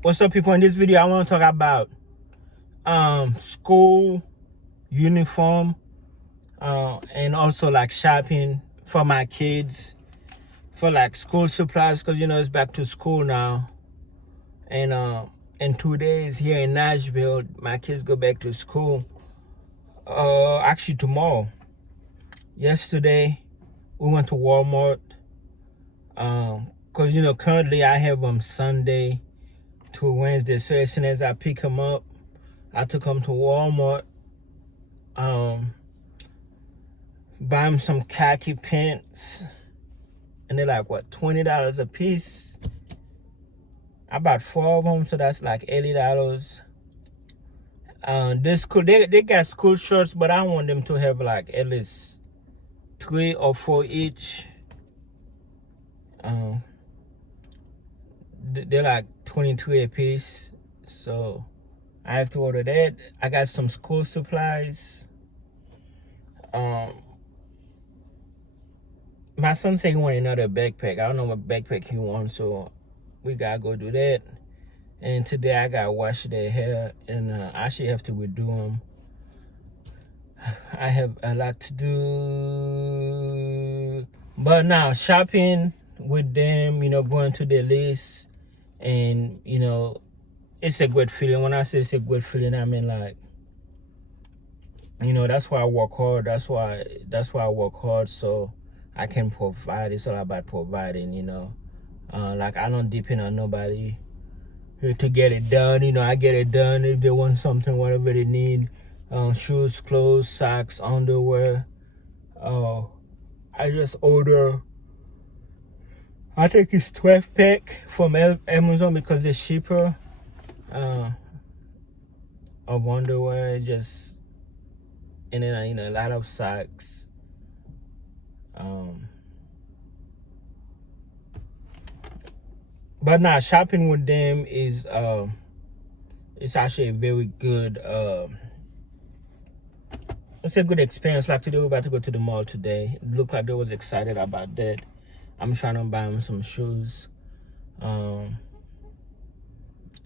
What's up, people? In this video I want to talk about school uniform and also like shopping for my kids for like school supplies, because it's back to school now. And in 2 days here in Nashville my kids go back to school, actually tomorrow. Yesterday we went to Walmart because currently I have them Sunday to Wednesday. So as soon as I pick them up, I took them to Walmart, buy them some khaki pants, and they're like, what, $20 a piece? I bought 4 of them, so that's like $80. This school, they got school shirts, but I want them to have like at least 3 or 4 each. They're like $22 a piece, so I have to order that. I got some school supplies. My son said he wanted another backpack. I don't know what backpack he wants, so we gotta go do that. And today I gotta wash their hair, and I actually have to redo them. I have a lot to do. But now shopping with them, going to the list, and it's a good feeling. When I say it's a good feeling, I mean like, that's why I work hard. That's why I work hard, so I can provide. It's all about providing, like I don't depend on nobody to get it done. I get it done if they want something, whatever they need. Shoes, clothes, socks, underwear. I just order, I think it's 12 pack from Amazon because it's cheaper. Of underwear, just, and then a lot of socks. But now shopping with them is it's actually a very good it's a good experience. Like today we're about to go to the mall today. It looked like they was excited about that. I'm trying to buy them some shoes,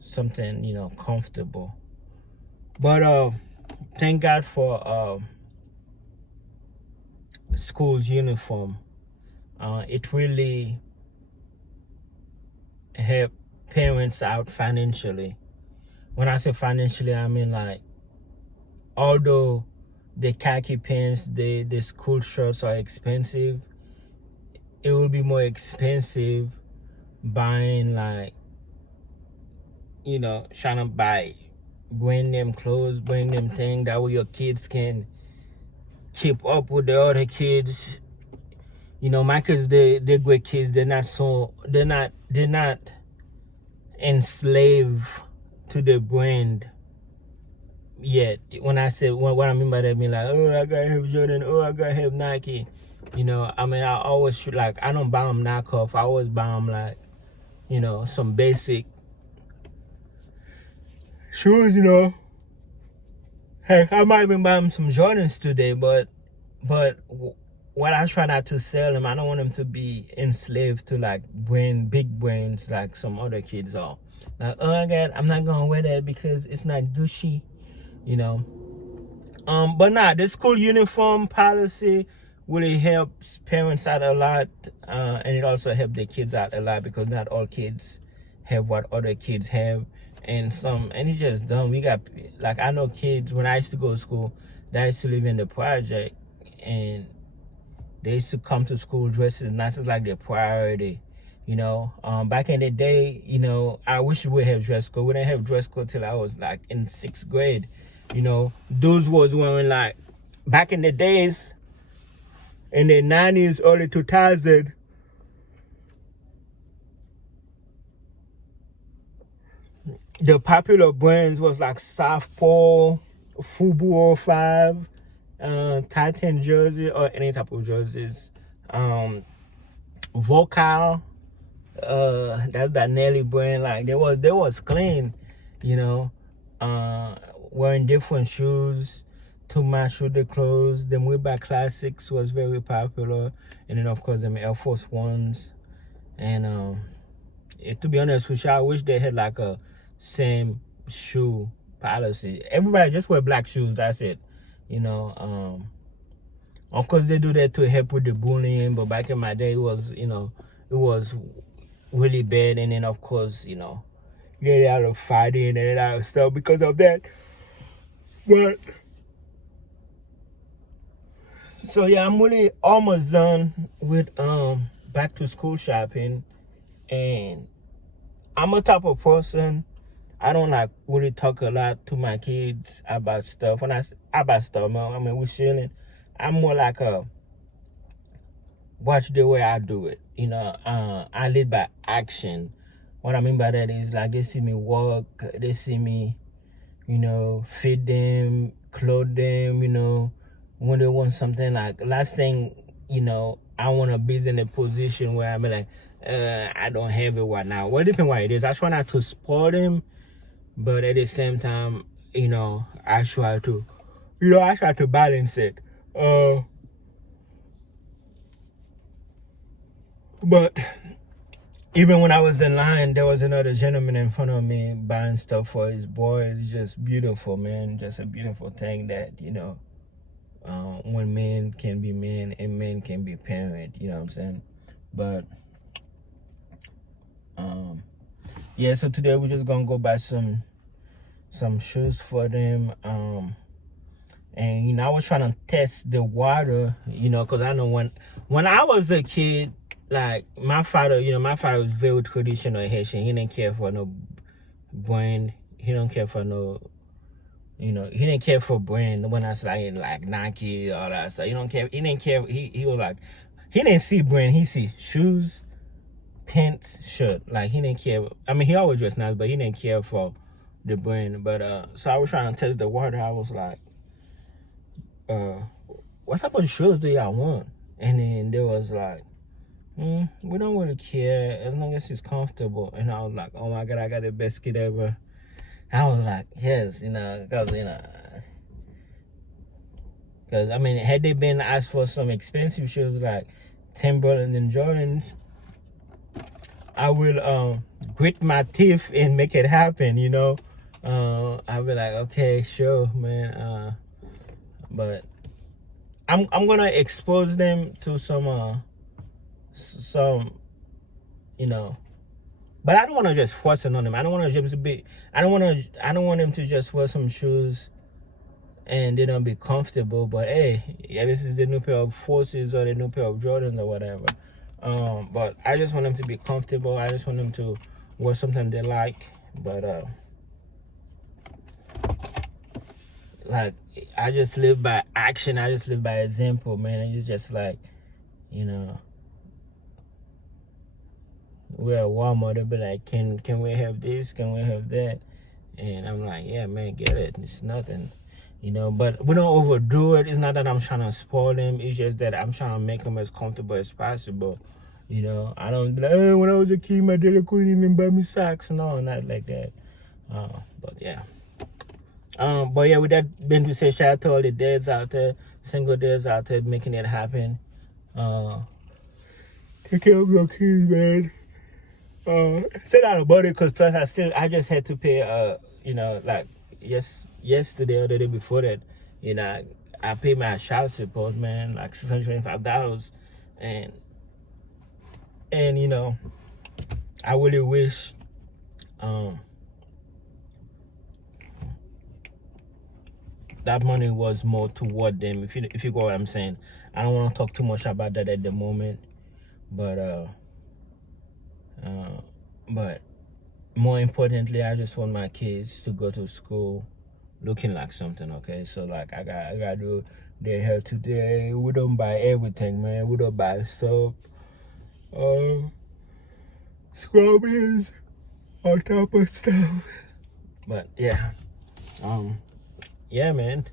something comfortable. But thank God for school's uniform. It really help parents out financially. When I say financially, I mean like, although the khaki pants, the school shirts are expensive, it will be more expensive buying like, trying to bring them clothes, bring them things, that way your kids can keep up with the other kids. My kids, they're great kids. They're not enslaved to the brand yet. When I say what I mean by that, I mean like, oh, I gotta have Jordan, oh, I gotta have Nike. I always like, I don't buy them knockoff. I always buy them like, some basic shoes. Heck, I might even buy them some Jordans today, but what I try not to sell them, I don't want them to be enslaved to like big brands like some other kids are. Like, oh my God, I'm not gonna wear that because it's not Gucci, But nah, the school uniform policy really helps parents out a lot, and it also helps the kids out a lot, because not all kids have what other kids have, and it's just dumb. We got, like, I know kids, when I used to go to school, they used to live in the project, and they used to come to school dressed as nice as like their priority. Back in the day, I wish we had dress code. We didn't have dress code till I was like in 6th grade. Those was when, like, back in the days, in the 90s, early 2000, the popular brands was like South Pole, Fubu 05, Titan jersey, or any type of jerseys. Vocal, that's that Nelly brand. Like, they was clean, wearing different shoes to match with the clothes. The Maybach Classics was very popular, and then of course them Air Force Ones. And to be honest with you, I wish they had like a same shoe policy. Everybody just wear black shoes. That's it. You know, of course they do that to help with the bullying, but back in my day, it was it was really bad. And then of course get out of fighting and out of stuff because of that. But so yeah, I'm really almost done with back to school shopping, and I'm a type of person, I don't like really talk a lot to my kids about stuff. When about stuff, man, I mean we're chilling. I'm more like a watch the way I do it. I lead by action. What I mean by that is like they see me walk, they see me, feed them, clothe them, when they want something. Like last thing, I want to be in a position where I'm like, I don't have it right now. Well, it depends what it is. I try not to spoil them, but at the same time, I try to balance it. But even when I was in line, there was another gentleman in front of me buying stuff for his boy. It's just beautiful, man. Just a beautiful thing that, when men can be men and men can be parent, you know what I'm saying? But, yeah, so today we're just gonna go buy some shoes for them. And, I was trying to test the water, because I know when I was a kid, like my father was very traditional Haitian. He didn't care for no brand. He don't care for no, he didn't care for brand. When I said like Nike, all that stuff, he don't care. He didn't care. He was like, he didn't see brand. He see shoes, pants, shirt. Like he didn't care. I mean, he always dressed nice, but he didn't care for the brand. But so I was trying to test the water. I was like, what type of shoes do y'all want? And then there was like, we don't really care as long as it's comfortable. And I was like, oh my God, I got the best kid ever. I was like, yes, because I mean, had they been asked for some expensive shoes like Timberland and Jordans, I will grit my teeth and make it happen. I'll be like, okay, sure, man. But I'm gonna expose them to some but I don't want to just force it on them. I don't want them to just wear some shoes and they don't be comfortable. But hey, yeah, this is the new pair of Forces or the new pair of Jordans or whatever. But I just want them to be comfortable. I just want them to wear something they like. But like I just live by action. I just live by example, man. It's just like, we're at Walmart, they'll be like, can we have this? Can we have that? And I'm like, yeah, man, get it. It's nothing, but we don't overdo it. It's not that I'm trying to spoil them. It's just that I'm trying to make them as comfortable as possible. I don't be like, hey, when I was a kid, my daddy couldn't even buy me socks. No, not like that. But yeah. But yeah, with that being to say, shout out to all the dads out there, single dads out there making it happen. Take care of your kids, man. Say out about it, because plus I just had to pay like yesterday or the day before that, I paid my child support, man, like $625. And I really wish that money was more toward them, if you get what I'm saying. I don't want to talk too much about that at the moment, but more importantly, I just want my kids to go to school looking like something, okay? So like I got to do their hair today. We don't buy everything, man. We don't buy soap, scrubbies, all type of stuff. But yeah, yeah, man.